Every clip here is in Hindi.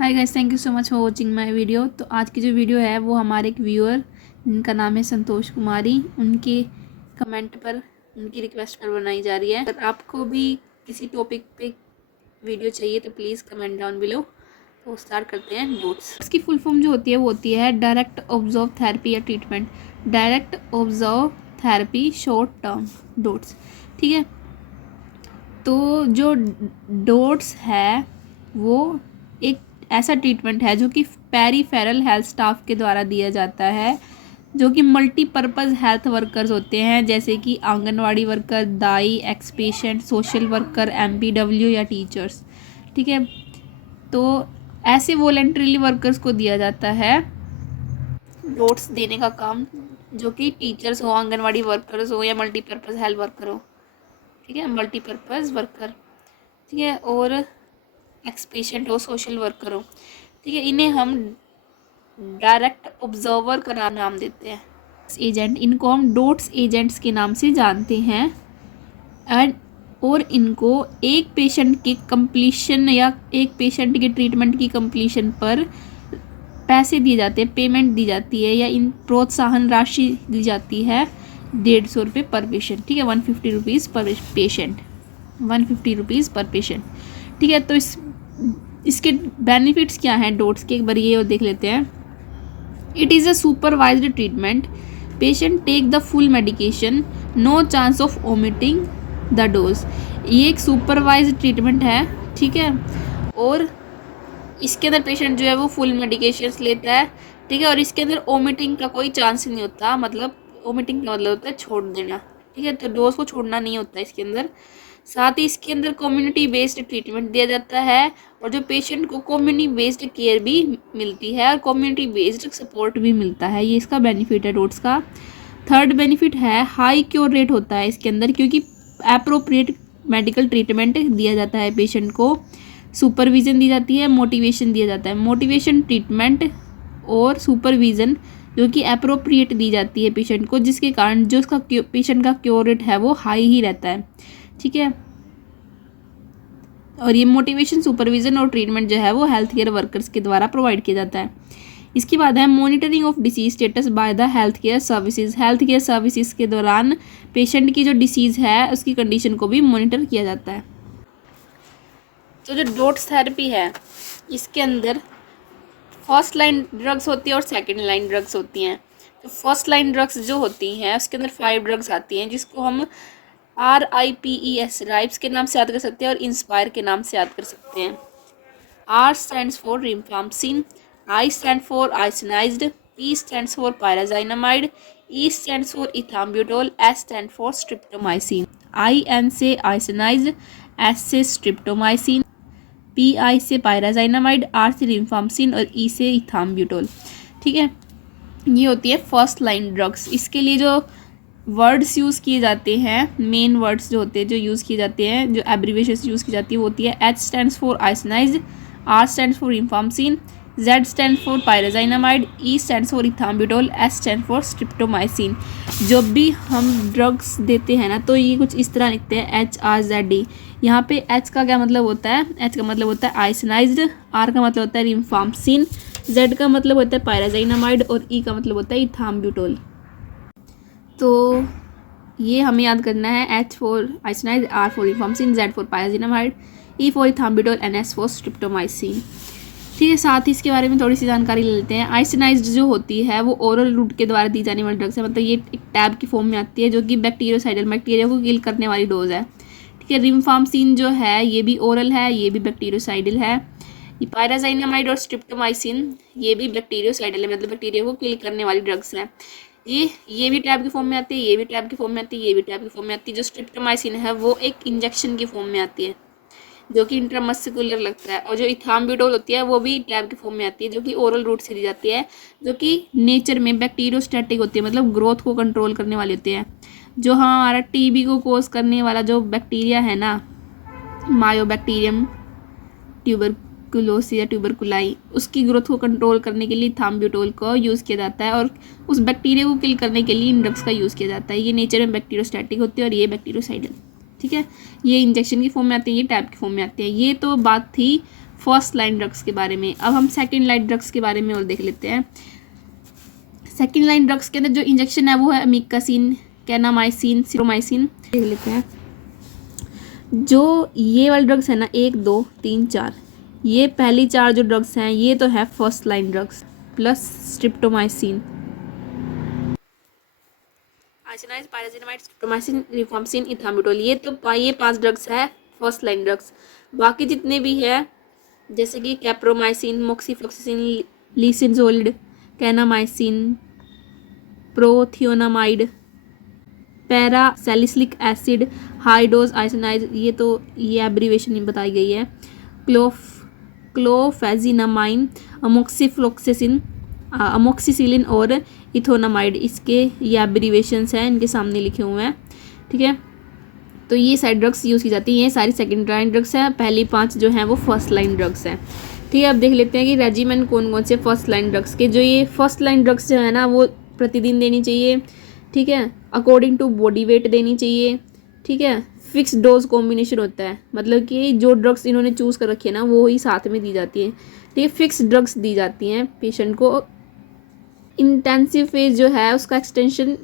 Hi guys, thank you so much for watching my video. तो आज की जो वीडियो है वो हमारे एक व्यूअर जिनका नाम है संतोष कुमारी, उनके कमेंट पर, उनकी रिक्वेस्ट पर बनाई जा रही है। अगर आपको भी किसी टॉपिक पे वीडियो चाहिए तो प्लीज़ कमेंट डाउन बिलो। तो स्टार्ट करते हैं। डोट्स, इसकी फुल फॉर्म जो होती है वो होती है डायरेक्ट ऑब्जर्व थेरेपी या treatment. Direct observe therapy short term dots, ठीक है। तो जो डोट्स है वो एक ऐसा ट्रीटमेंट है जो कि पेरिफेरल हेल्थ स्टाफ के द्वारा दिया जाता है, जो कि मल्टीपर्पज़ हेल्थ वर्कर्स होते हैं, जैसे कि आंगनवाड़ी वर्कर, दाई, ex patient, social worker, MPW या टीचर्स, ठीक है। तो ऐसे वॉलंटरीली वर्कर्स को दिया जाता है डोट्स देने का काम, जो कि टीचर्स हो, आंगनवाड़ी वर्कर्स हो या मल्टीपर्पज़ हेल्थ वर्कर हो, ठीक है, मल्टीपर्पज़ वर्कर, ठीक है, और एक्स पेशेंट हो, सोशल वर्कर हो, ठीक है। इन्हें हम डायरेक्ट ऑब्जर्वर का नाम देते हैं। एजेंट, इनको हम डोट्स एजेंट्स के नाम से जानते हैं। एंड और इनको एक पेशेंट के कंप्लीशन या एक पेशेंट के ट्रीटमेंट की कंप्लीशन पर पैसे दिए जाते हैं, पेमेंट दी जाती है या इन प्रोत्साहन राशि दी जाती है 150 रुपये पर पेशेंट, ठीक है। 150 रुपीज़ पर पेशेंट, 150 रुपीज़ पर पेशेंट, ठीक है। तो इसके बेनिफिट्स क्या हैं डोट्स के, एक बार ये देख लेते हैं। It is a supervised treatment, patient take the full medication, no chance of omitting the dose. ये एक सुपरवाइज्ड ट्रीटमेंट है, ठीक है, और इसके अंदर पेशेंट जो है वो फुल मेडिकेशंस लेता है, ठीक है, और इसके अंदर ओमिटिंग का कोई चांस नहीं होता। मतलब ओमिटिंग का मतलब होता है छोड़ देना, ठीक है, तो डोज को छोड़ना नहीं होता इसके अंदर। साथ ही इसके अंदर कम्युनिटी बेस्ड ट्रीटमेंट दिया जाता है, और जो पेशेंट को कम्युनिटी बेस्ड केयर भी मिलती है और कम्युनिटी बेस्ड सपोर्ट भी मिलता है। ये इसका बेनिफिट है डोट्स का। थर्ड बेनिफिट है हाई क्योर रेट होता है इसके अंदर, क्योंकि एप्रोप्रिएट मेडिकल ट्रीटमेंट दिया जाता है पेशेंट को, सुपरविज़न दी जाती है, मोटिवेशन दिया जाता है। मोटिवेशन, ट्रीटमेंट और सुपरविज़न जो कि अप्रोप्रिएट दी जाती है पेशेंट को, जिसके कारण जो उसका पेशेंट का क्योर रेट है वो हाई ही रहता है, ठीक है। और ये मोटिवेशन, सुपरविज़न और ट्रीटमेंट जो है वो हेल्थ केयर वर्कर्स के द्वारा प्रोवाइड किया जाता है। इसके बाद है monitoring of disease status by the health care services. Health care services के दौरान पेशेंट की जो डिसीज़ है उसकी कंडीशन को भी मॉनिटर किया जाता है। तो जो डोट्स थेरेपी है इसके अंदर फर्स्ट लाइन ड्रग्स होती है और सेकंड लाइन ड्रग्स होती हैं। तो फर्स्ट लाइन ड्रग्स जो होती हैं उसके अंदर 5 ड्रग्स आती हैं, जिसको हम RIPES राइप्स के नाम से याद कर सकते हैं और इंस्पायर के नाम से याद कर सकते हैं। R stands for rifampicin, I stand for isoniazid, P stands for pyrazinamide, E stands for ethambutol, S stand for streptomycin. IN से आइसनाइज्ड, S से स्ट्रिप्टोमाइसिन, PI से पायराजाइनामाइड, R से रिफाम्पिसिन और E से इथाम्ब्यूटोल, ठीक है। ये होती है फर्स्ट लाइन ड्रग्स। इसके लिए जो वर्ड्स यूज़ किए जाते हैं, मेन वर्ड्स जो होते हैं जो यूज़ किए जाते हैं, जो एब्रीविएशन यूज़ की जाती है वो होती है H stands for isoniazid, R stands for rifampicin, Z stand for pyrazinamide, E stands for ethambutol, S stand for streptomycin. जब भी हम ड्रग्स देते हैं ना तो ये कुछ इस तरह लिखते हैं HRZD। यहाँ पे H का क्या मतलब होता है? H का मतलब होता है आइसनाइज्ड, R का मतलब होता है रिफाम्पिसिन, Z का मतलब होता है पायराजाइनामाइड और E का मतलब होता है इथाम्ब्यूटोल। तो ये हमें याद करना है, H for isoniazid, R for rifampicin, Z for pyrazinamide, E for ethambutol and S for streptomycin, ठीक है। साथ ही इसके बारे में थोड़ी सी जानकारी ले लेते हैं। आइसनाइज्ड जो होती है वो ओरल रूट के द्वारा दी जाने वाली ड्रग्स है, मतलब ये एक टैब की फॉर्म में आती है जो कि बैक्टीरियोसाइडल, बैक्टीरिया को किल करने वाली डोज है, ठीक है। रिफाम्पिसिन जो है ये भी ओरल है, ये भी बैक्टीरियोसाइडल है। पायराजाइनामाइड और स्ट्रिप्टोमाइसिन ये भी बैक्टीरियोसाइडल है, मतलब बैक्टीरिया को किल करने वाली ड्रग्स हैं। ये भी टैब की फॉर्म में आती है, ये भी टैब की फॉर्म में आती है, ये भी टैब की फॉर्म में आती है। जो स्ट्रिप्टोमाइसिन है वो एक इंजेक्शन की फॉर्म में आती है जो कि इंट्रामस्कुलर लगता है, और जो इथाम्ब्यूटोल होती है वो भी टैब की फॉर्म में आती है जो कि ओरल रूट से दी जाती है, जो कि नेचर में बैक्टीरियोस्टैटिक होती है, मतलब ग्रोथ को कंट्रोल करने वाली होती है। जो हमारा TB को कोज करने वाला जो बैक्टीरिया है ना, मायोबैक्टीरियम ट्यूबरकुलोसिस या ट्यूबरकुलाई, उसकी ग्रोथ को कंट्रोल करने के लिए इथाम्ब्यूटोल को यूज़ किया जाता है, और उस बैक्टीरिया को किल करने के लिए इन ड्रग्स का यूज़ किया जाता है। ये नेचर में बैक्टीरियोस्टैटिक होती है और ये बैक्टीरियोसाइडल, ठीक है। ये इंजेक्शन की फॉर्म में आती है, ये टैब की फॉर्म में आती है। ये तो बात थी फर्स्ट लाइन ड्रग्स के बारे में। अब हम सेकेंड लाइन ड्रग्स के बारे में और देख लेते हैं। सेकेंड लाइन ड्रग्स के अंदर जो इंजेक्शन है वो है अमीकासिन, कैनामाइसिन, सिरोमाइसिन। देख लेते हैं जो ये वाले ड्रग्स है ना, 1 2 3 4, ये पहली 4 जो ड्रग्स हैं ये तो है first line drugs, plus streptomycin, isoniazid, pyrazinamide, streptomycin, rifampicin, ethambutol. ये 5 ड्रग्स है फर्स्ट लाइन ड्रग्स। बाकी जितने भी है जैसे कि capreomycin, moxifloxacin, linezolid, kanamycin, prothionamide, parasalicylic acid, high dose isoniazid, ये एब्रीवेशन बताई गई है। क्लोफेजिनामाइन, अमोक्सिफ्लोक्सासिन, अमोक्सिसिलिन और इथोनामाइड, इसके ये एब्रीवेशंस हैं, इनके सामने लिखे हुए हैं। ठीक है, तो ये सारी ड्रग्स यूज़ की जाती हैं। ये सारी सेकेंड लाइन ड्रग्स हैं, पहली 5 जो हैं वो फर्स्ट लाइन ड्रग्स हैं। ठीक है, अब देख लेते हैं कि रेजिमेंट कौन कौन से फर्स्ट लाइन ड्रग्स के। जो ये फर्स्ट लाइन ड्रग्स जो है ना वो प्रतिदिन देनी चाहिए। ठीक है, अकॉर्डिंग टू बॉडी वेट देनी चाहिए। ठीक है, फिक्स डोज कॉम्बिनेशन होता है, मतलब कि जो ड्रग्स इन्होंने चूज़ कर रखी है ना वो ही साथ में दी जाती है। ठीक है, फिक्स ड्रग्स दी जाती हैं पेशेंट को। इंटेंसिव फेज जो है उसका एक्सटेंशन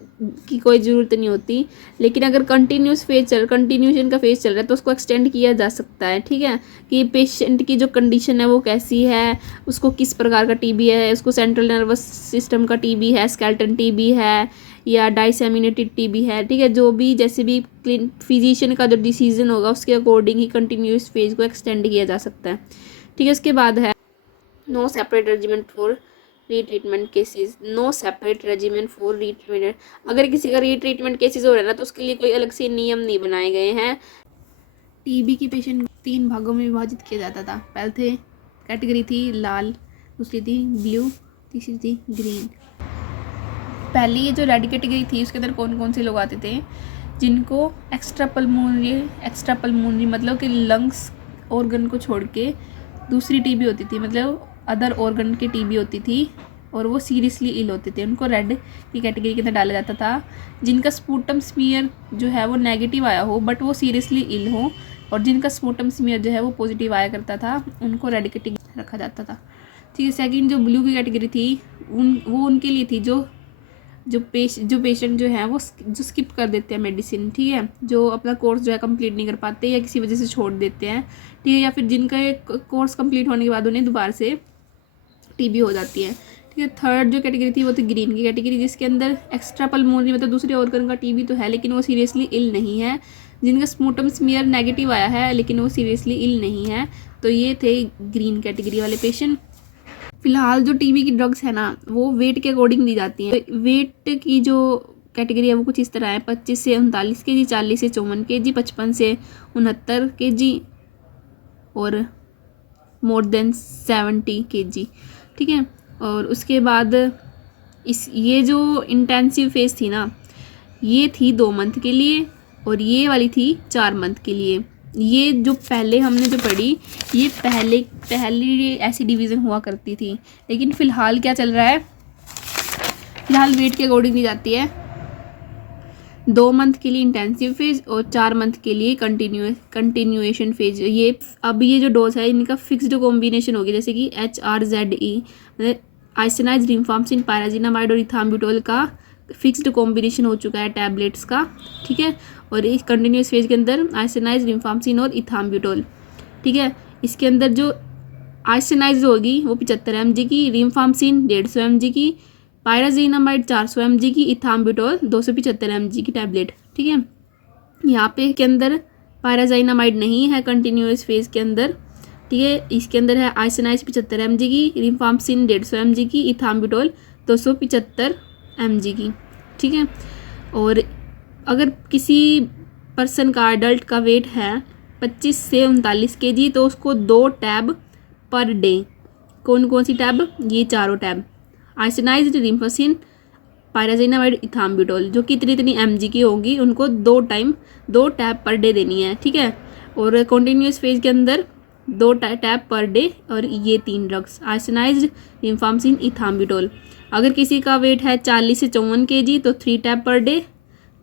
की कोई ज़रूरत नहीं होती, लेकिन अगर कंटिन्यूशन का फेज चल रहा है तो उसको एक्सटेंड किया जा सकता है। ठीक है, कि पेशेंट की जो कंडीशन है वो कैसी है, उसको किस प्रकार का टीबी है, उसको सेंट्रल नर्वस सिस्टम का टीबी है, स्केलेटन टीबी है या डाइसेमिनेटेड टीबी है। ठीक है, जो भी जैसे भी फिजिशियन का जो डिसीजन होगा उसके अकॉर्डिंग ही कंटिन्यूस फेज को एक्सटेंड किया जा सकता है। ठीक है, उसके बाद है no separate regiment for retreatment cases. No separate regiment for retreatment, अगर किसी का रीट्रीटमेंट केसेस हो रहा है ना तो उसके लिए कोई अलग से नियम नहीं बनाए गए हैं। टीबी की पेशेंट 3 भागों में विभाजित किया जाता था। पहले कैटेगरी थी लाल, दूसरी थी ब्लू, तीसरी थी ग्रीन। पहली ये जो रेड कैटेगरी थी उसके अंदर कौन कौन से लोग आते थे, जिनको एक्स्ट्रा पल्मोनरी मतलब कि लंग्स ऑर्गन को छोड़ के दूसरी टीबी होती थी, मतलब अदर ऑर्गन की टीबी होती थी और वो सीरियसली इल होते थे, उनको रेड की कैटेगरी के अंदर डाला जाता था। जिनका स्पूटम स्मीयर जो है वो नेगेटिव आया हो बट वो सीरियसली इल हो, और जिनका स्पूटम स्मीयर जो है वो पॉजिटिव आया करता था उनको रेड कैटेगरी रखा जाता था। ठीक है, सेकंड जो ब्लू की कैटेगरी थी वो उनके लिए थी जो पेशेंट जो है वो जो स्किप कर देते हैं मेडिसिन। ठीक है, जो अपना कोर्स जो है कंप्लीट नहीं कर पाते या किसी वजह से छोड़ देते हैं। ठीक है, या फिर जिनका कोर्स कंप्लीट होने के बाद उन्हें दोबारा से टीबी हो जाती है। ठीक है, थर्ड जो कैटेगरी थी वो थी ग्रीन की कैटेगरी, जिसके अंदर एक्स्ट्रा पल्मोनरी मतलब दूसरे ऑर्गन का टीबी तो है लेकिन वो सीरियसली इल नहीं है, जिनका स्पूटम स्मीयर नेगेटिव आया है लेकिन वो सीरियसली इल नहीं है। तो ये थे ग्रीन कैटेगरी वाले पेशेंट। फिलहाल जो टीबी की ड्रग्स है ना वो वेट के अकॉर्डिंग दी जाती हैं। तो वेट की जो कैटेगरी है वो कुछ इस तरह है: 25 से 39 kg, 40 से 54 kg, 55 से 69 kg और मोर देन 70 kg। ठीक है, और उसके बाद ये जो इंटेंसिव फेज थी ना ये थी 2 मंथ के लिए और ये वाली थी 4 मंथ के लिए। ये जो पहले हमने जो पढ़ी ये पहली ऐसी डिवीज़न हुआ करती थी, लेकिन फ़िलहाल क्या चल रहा है, फ़िलहाल वेट के अकॉर्डिंग दी जाती है। 2 मंथ के लिए इंटेंसिव फेज और 4 मंथ के लिए कंटिन्यूएशन फेज। ये जो डोज है इनका फिक्स्ड कॉम्बिनेशन होगी, जैसे कि HRZE मतलब आइसोनाइज, रिफाम्पिसिन, पायराजिनामाइड और इथाम्बुटोल का फिक्स्ड कॉम्बिनेशन हो चुका है टैबलेट्स का। ठीक है, और इस कंटिन्यूस फेज के अंदर आइसोनाइज, रिफाम्पिसिन और इथाम्बुटोल। ठीक है, इसके अंदर जो आइसोनाइज होगी वो 75 mg की, रिफाम्पिसिन 150 mg की, पायराजिनामाइड 400 mg की, इथाम्बुटोल 275 mg की टैबलेट। ठीक है, यहाँ पे के अंदर पायराजिनामाइड नहीं है कंटिन्यूस फेज के अंदर। ठीक है, इसके अंदर है आइसोनाइज 75 mg की, रिफाम्पिसिन 150 mg की, इथाम्बुटोल 275 mg की। ठीक है, और अगर किसी पर्सन का एडल्ट का वेट है 25 से 39 kg तो उसको 2 टैब पर डे। कौन कौन सी टैब? ये चारों टैब आइसोनाइज्ड, रिफाम्पिसिन, पायराजिनामाइड, इथाम्बुटोल जो कि इतनी mg की होगी उनको 2 टैब पर डे देनी है। ठीक है, और कॉन्टीन्यूस फेज के अंदर 2 टैब पर डे और ये 3 ड्रग्स आइसोनाइज्ड, रिफाम्पिसिन, इथाम्बुटोल। अगर किसी का वेट है 40 से 54 kg तो 3 टैब पर डे।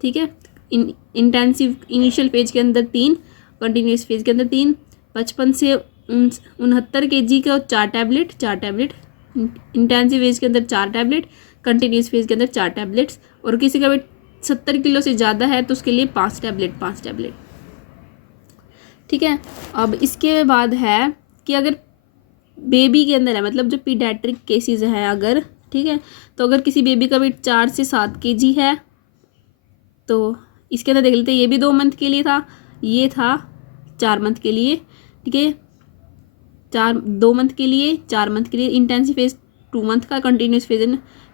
ठीक है, इंटेंसिव इनिशियल फेज के अंदर 3, कंटिन्यूस फेज के अंदर 3, 55 से 69 kg का 4 टैबलेट, इंटेंसिव फेज के अंदर 4 टैबलेट, कंटिन्यूस फेज के अंदर 4 टैबलेट्स, और किसी का वेट 70 किलो से ज़्यादा है तो उसके लिए 5 टैबलेट। ठीक है। अब इसके बाद है कि अगर बेबी के अंदर है, मतलब जो पीडियाट्रिक केसेस हैं अगर, ठीक है, तो अगर किसी बेबी का वेट 4 से 7 kg है तो इसके अंदर देख लेते हैं, ये भी 2 मंथ के लिए था, ये था 4 मंथ के लिए। ठीक है, 2 मंथ के लिए, 4 मंथ के लिए, इंटेंसिव फेज 2 मंथ का, कंटिन्यूस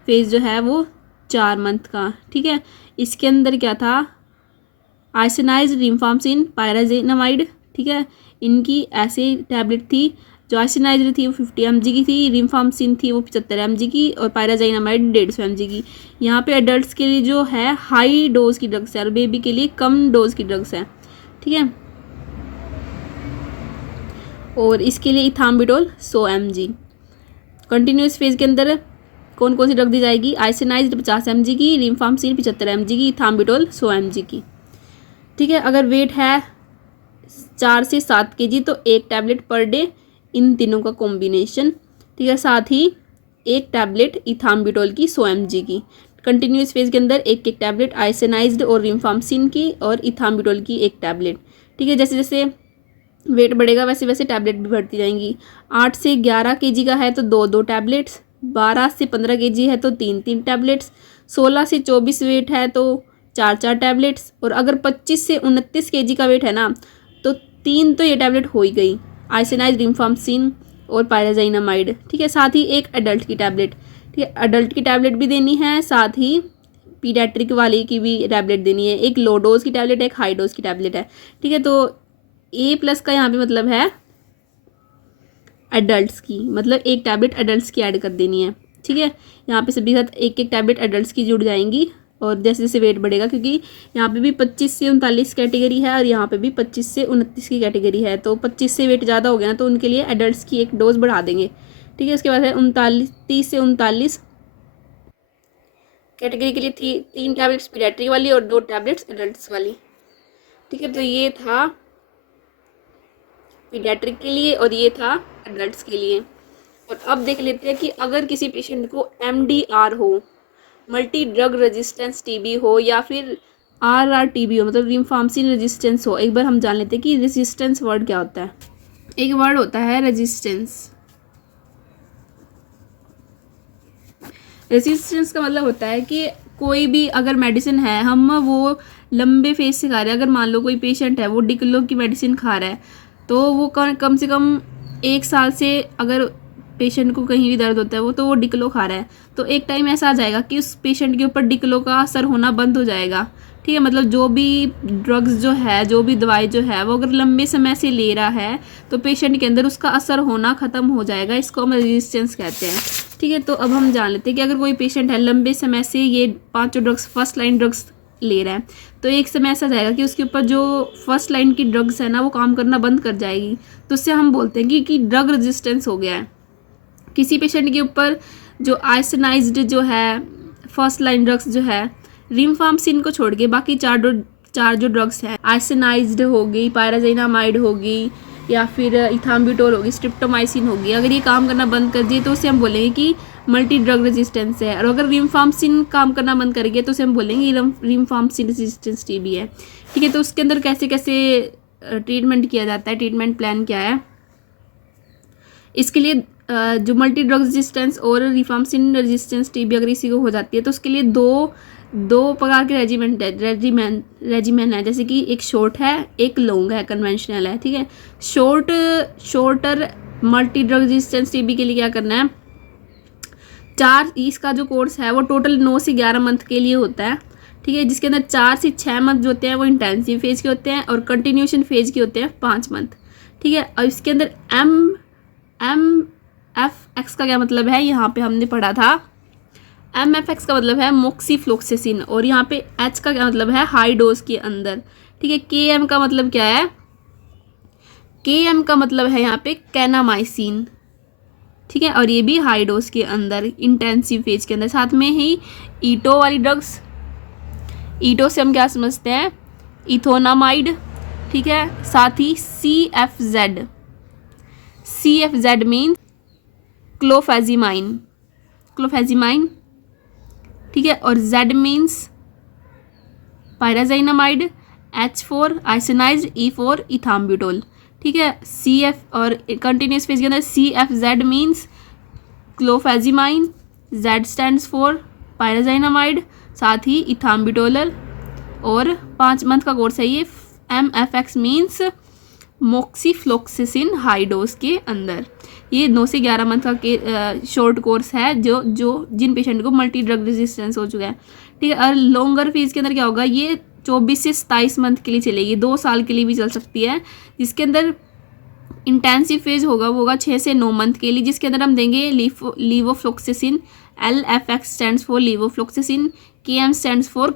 फेज जो है वो 4 मंथ का। ठीक है, इसके अंदर क्या था, आइसोनाइज्ड रिम्फाम्सिन पायराजेनामाइड। ठीक है, इनकी ऐसे टैबलेट थी, जो आइसोनाइज्ड थी वो 50 mg की थी, रिम्फाम्सिन थी वो 75 mg की, और पायराजेनामाइड 150 mg की। यहाँ पे एडल्ट्स के लिए जो है हाई डोज की ड्रग्स है और बेबी के लिए कम डोज की ड्रग्स है। ठीक है, और इसके लिए इथाम्बिटोल 100 mg। कंटिन्यूस फेज के अंदर कौन कौन सी ड्रग दी जाएगी, आइसोनाइज्ड 50 mg की, रिम्फाम्सिन 75 mg की, इथाम्बिटोल 100 mg की। ठीक है, अगर वेट है 4 से 7 kg तो 1 टैबलेट पर डे, इन तीनों का कॉम्बिनेशन। ठीक है, साथ ही 1 टैबलेट इथाम्बिटोल की 100 mg की। कंटिन्यूस फेज के अंदर 1 टैबलेट आइसोनाइज्ड और रिम्फाम्सिन की, और इथाम्बिटोल की 1 टैबलेट। ठीक है, जैसे जैसे वेट बढ़ेगा वैसे वैसे टैबलेट भी बढ़ती जाएंगी। 8 से 11 kg का है तो 2 टैबलेट्स, 12 से 15 kg है तो 3 टैबलेट्स, 16 से 24 वेट है तो 4 टैबलेट्स, और अगर 25 से 29 kg का वेट है ना तो 3 तो ये टैबलेट हो ही गई, आइसोनाइज्ड रिम्फाम्सिन और पायराजेनामाइड। ठीक है, साथ ही 1 एडल्ट की टैबलेट। ठीक है, एडल्ट की टैबलेट भी देनी है, साथ ही पीडियाट्रिक वाले की भी टैबलेट देनी है। एक लो डोज की टैबलेट है, एक हाई डोज की टैबलेट है। ठीक है, तो A+ का यहाँ पे मतलब है एडल्ट्स की, मतलब 1 टैबलेट एडल्ट्स की ऐड कर देनी है। ठीक है, यहाँ पे सभी साथ 1 टैबलेट एडल्ट्स की जुड़ जाएंगी, और जैसे जैसे वेट बढ़ेगा, क्योंकि यहाँ पे भी 25 से 39 कैटेगरी है और यहाँ पे भी 25 से 29 की कैटेगरी है, तो 25 से वेट ज़्यादा हो गया ना तो उनके लिए एडल्ट्स की 1 डोज बढ़ा देंगे। ठीक है, उसके बाद है 30 से 39 कैटेगरी के लिए 3 टैबलेट्स पीडियाट्रिक वाली और 2 टैबलेट्स एडल्ट्स वाली। ठीक है, तो ये था पीडियाट्रिक के लिए और ये था एडल्ट्स के लिए। और अब देख लेते हैं कि अगर किसी पेशेंट को MDR हो, मल्टी ड्रग रेजिस्टेंस TB हो, या फिर RRTB हो, मतलब रिम्फाम्सिन रेजिस्टेंस हो। एक बार हम जान लेते हैं कि रेजिस्टेंस वर्ड क्या होता है। एक वर्ड होता है रेजिस्टेंस। रेजिस्टेंस का मतलब होता है कि कोई भी अगर मेडिसिन है, हम वो लंबे फेज से खा रहे हैं। अगर मान लो कोई पेशेंट है वो डिक्लो की मेडिसिन खा रहा है, तो वो कम से कम 1 साल से, अगर पेशेंट को कहीं भी दर्द होता है वो डिक्लो खा रहा है, तो एक टाइम ऐसा आ जाएगा कि उस पेशेंट के ऊपर डिक्लो का असर होना बंद हो जाएगा। ठीक है, मतलब जो भी ड्रग्स जो है, जो भी दवाई जो है, वो अगर लंबे समय से ले रहा है तो पेशेंट के अंदर उसका असर होना ख़त्म हो जाएगा। इसको हम रेजिस्टेंस कहते हैं। ठीक है, तो अब हम जान लेते हैं कि अगर कोई पेशेंट है लंबे समय से ये 5 ड्रग्स, फर्स्ट लाइन ड्रग्स ले रहा है, तो एक समय ऐसा जाएगा कि उसके ऊपर जो फर्स्ट लाइन की ड्रग्स है ना वो काम करना बंद कर जाएगी, तो उससे हम बोलते हैं कि ड्रग रेजिस्टेंस हो गया है। किसी पेशेंट के ऊपर जो आइसोनाइज्ड जो है फर्स्ट लाइन ड्रग्स जो है, रिम्फाम्सिन को छोड़ के बाकी चार जो ड्रग्स हैं, आइसोनाइज्ड होगी, पायराजेनामाइड होगी, या फिर इथाम्बिटोल होगी, स्ट्रिप्टोमाइसिन होगी, अगर ये काम करना बंद कर दिए तो उसे हम बोलेंगे कि मल्टी ड्रग रेजिस्टेंस है। और अगर रिम्फाम्सिन काम करना बंद करेंगे तो उसे हम बोलेंगे रिम्फाम्सिन रेजिस्टेंस TB है। ठीक है, तो उसके अंदर कैसे कैसे ट्रीटमेंट किया जाता है, ट्रीटमेंट प्लान क्या है। इसके लिए जो मल्टी ड्रग रेजिस्टेंस और रिफाम्सिन रेजिस्टेंस TB अगर इसी को हो जाती है तो उसके लिए दो प्रकार के रेजिमेन है, जैसे कि एक शॉर्ट है, एक लॉन्ग है, कन्वेंशनल है। ठीक है, shorter multi drug resistance TB के लिए क्या करना है, इसका जो कोर्स है वो टोटल 9 से 11 मंथ के लिए होता है। ठीक है, जिसके अंदर 4 से 6 मंथ जो होते हैं वो इंटेंसिव फेज के होते हैं और कंटिन्यूएशन फेज के होते हैं 5 मंथ। ठीक है, और इसके अंदर MFX का क्या मतलब है, यहाँ पे हमने पढ़ा था, MFX का मतलब है मोक्सीफ्लोक्सेसिन, और यहाँ पे H का क्या मतलब है, हाई डोज के अंदर। ठीक है, KM का मतलब क्या है, KM का मतलब है यहाँ पे कैनामाइसिन। ठीक है, और ये भी हाई डोज के अंदर, इंटेंसिव फेज के अंदर। साथ में ही ईटो वाली ड्रग्स, ईटो से हम क्या समझते हैं, इथोनामाइड। ठीक है, साथ ही CFZ, CFZ मीन्स क्लोफेजिमाइन, ठीक है। और Z मीन्स पायराजाइनामाइड, H4 आइसोनाइज्ड, E4 इथाम्ब्यूटोल, ठीक है। CF और कंटिन्यूस फेज के अंदर CFZ means clofazimine, Z stands for pyrazinamide, साथ ही इथाम्ब्यूटोलर। और 5 मंथ का कोर्स है ये। MFX मीन्स मोक्सीफ्लोक्सिसिन हाई डोज के अंदर। ये 9 से 11 मंथ का शॉर्ट कोर्स है जो जिन पेशेंट को मल्टी ड्रग रेजिस्टेंस हो चुका है, ठीक है। और लॉन्गर फेज के अंदर क्या होगा, ये 24 से 27 मंथ के लिए चलेगी, 2 साल के लिए भी चल सकती है। जिसके अंदर इंटेंसिव फेज होगा वो होगा 6 से 9 मंथ के लिए, जिसके अंदर हम देंगे levofloxacin. LFX stands for levofloxacin, KM stands for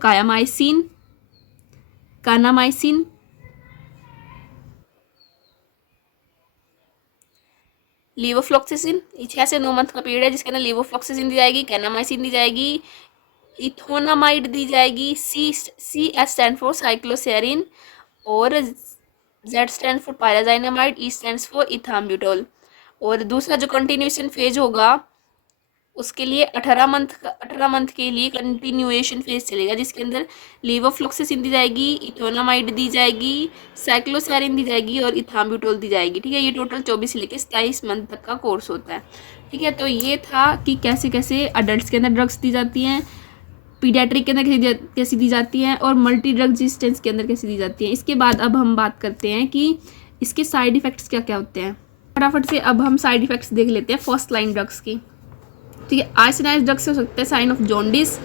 kanamycin. Levofloxacin 6 से 9 मंथ का पीरियड है, जिसके अंदर लीवोफ्लोक्सिसिन दी जाएगी, कैनामाइसिन दी जाएगी, इथोनामाइड दी जाएगी। CS स्टैंड फॉर साइक्लोसेरिन, और Z stand for pyrazinamide, E stands for ethambutol. और दूसरा जो कंटिन्यूएशन फेज होगा उसके लिए 18 मंथ के लिए कंटिन्यूएशन फेज चलेगा, जिसके अंदर लीवोफ्लोक्सिसिन दी जाएगी, इथोनामाइड दी जाएगी, साइक्लोसेरिन दी जाएगी और इथाम्ब्यूटोल दी जाएगी, ठीक है। ये टोटल 24 से लेकर 27 मंथ तक का कोर्स होता है, ठीक है। तो ये था कि कैसे कैसे अडल्ट के अंदर ड्रग्स दी जाती हैं, पीडियाट्रिक के अंदर कैसी दी जाती हैं, और मल्टी ड्रग रेजिस्टेंस के अंदर कैसी दी जाती हैं। इसके बाद अब हम बात करते हैं कि इसके साइड इफ़ेक्ट्स क्या क्या होते हैं। फटाफट से अब हम साइड इफ़ेक्ट्स देख लेते हैं फर्स्ट लाइन ड्रग्स की, ठीक है। आइसोनाइज्ड ड्रग्स हो सकते हैं sign of jaundice,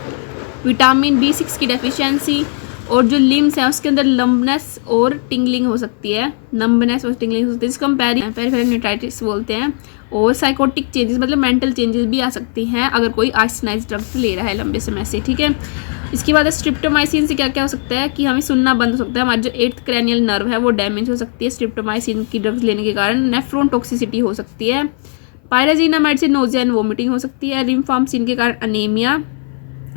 vitamin B6 की डेफिशिएंसी, और जो लिम्स है उसके अंदर लंबनेस और टिंगलिंग हो सकती है, जिसको हम पेरिफेरल न्यूराइटिस बोलते हैं। और साइकोटिक चेंजेस मतलब मेंटल चेंजेस भी आ सकती हैं अगर कोई आइसोनाइज्ड ड्रग्स ले रहा है लंबे समय से, ठीक है। इसके बाद स्ट्रिप्टोमाइसिन से क्या क्या हो सकता है कि हमें सुनना बंद हो सकता है, हमारा जो 8th क्रैनियल नर्व है वो डैमेज हो सकती है स्ट्रिप्टोमाइसिन की ड्रग्स लेने के कारण। नेफ्रॉन टॉक्सिसिटी हो सकती है। पायराजिनामाइड से नोजिया एंड वोमिटिंग हो सकती है। रिम्फाम्सिन के कारण अनीमिया,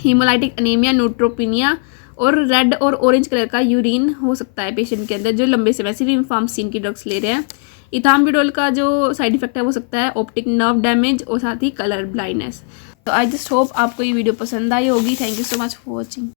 हीमोलाइटिक अनीमिया, न्यूट्रोपिनिया, और रेड और ऑरेंज कलर का यूरिन हो सकता है पेशेंट के अंदर जो लंबे समय से रिम्फाम्सिन की ड्रग्स ले रहे हैं। इथाम्ब्यूटोल का जो साइड इफेक्ट है वो सकता है ऑप्टिक नर्व डैमेज और साथ ही कलर ब्लाइंडनेस। तो आई जस्ट होप आपको ये वीडियो पसंद आई होगी। Thank you so much for watching.